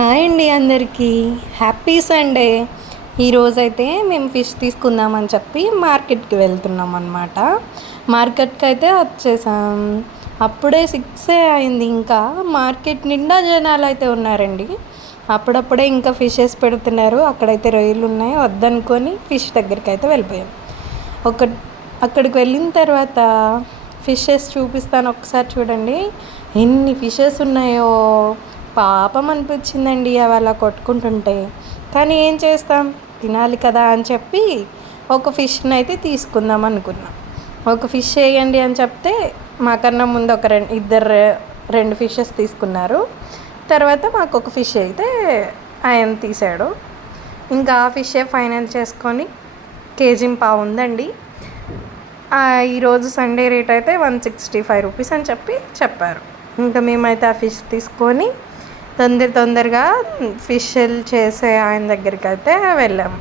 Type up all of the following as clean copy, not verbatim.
Hi అండి అందరికీ. Happy Sunday. ఈరోజైతే మేము ఫిష్ తీసుకుందామని చెప్పి మార్కెట్కి వెళ్తున్నాం అన్నమాట. మార్కెట్కి అయితే వచ్చేసాం. అప్పుడే 6 అయింది. ఇంకా మార్కెట్ నిండా జనాలు అయితే ఉన్నారండి. అప్పుడప్పుడే ఇంకా ఫిషెస్ పెడుతున్నారు. అక్కడైతే రొయ్యలు ఉన్నాయి, వద్దనుకొని ఫిష్ దగ్గరికి అయితే వెళ్ళిపోయాం. ఒక అక్కడికి వెళ్ళిన తర్వాత ఫిషెస్ చూపిస్తాను, ఒకసారి చూడండి ఎన్ని ఫిషెస్ ఉన్నాయో. పాపం అనిపించిందండి అవి అలా కొట్టుకుంటుంటే. కానీ ఏం చేస్తాం, తినాలి కదా అని చెప్పి ఒక ఫిష్ని అయితే తీసుకుందాం అనుకున్నాం. ఒక ఫిష్ వేయండి అని చెప్తే మాకన్నా ముందు ఒక రెండు ఫిషెస్ తీసుకున్నారు. తర్వాత మాకు ఒక ఫిష్ అయితే ఆయన తీసాడు. ఇంకా ఆ ఫిషే ఫైనల్ చేసుకొని కేజీ ఉందండి. ఈరోజు సండే రేట్ అయితే 165 రూపీస్ అని చెప్పారు. ఇంకా మేమైతే ఆ ఫిష్ తీసుకొని తొందరగా ఫిష్లు చేసే ఆయన దగ్గరికి అయితే వెళ్ళాము.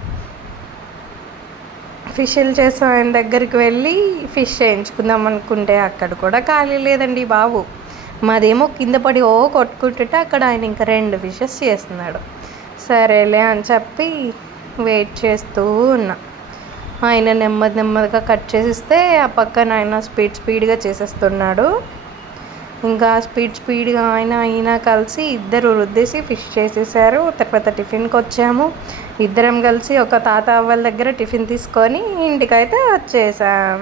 ఫిష్లు చేసే ఆయన దగ్గరికి వెళ్ళి ఫిష్ చేయించుకుందాం అనుకుంటే అక్కడ కూడా ఖాళీ లేదండి బాబు. మాదేమో కింద పడి కొట్టుకుంటుంటే అక్కడ ఆయన ఇంకా 2 ఫిషెస్ చేస్తున్నాడు. సరేలే అని చెప్పి వెయిట్ చేస్తూ ఉన్నా. ఆయన నెమ్మదిగా కట్ చేసిస్తే ఆ పక్కన ఆయన స్పీడ్గా చేసేస్తున్నాడు. ఇంకా స్పీడ్గా ఆయన కలిసి ఇద్దరు రుద్దేసి ఫిష్ చేసేసారు. తర్వాత టిఫిన్కి వచ్చాము. ఇద్దరం కలిసి ఒక తాత వాళ్ళ దగ్గర టిఫిన్ తీసుకొని ఇంటికైతే వచ్చేసాం.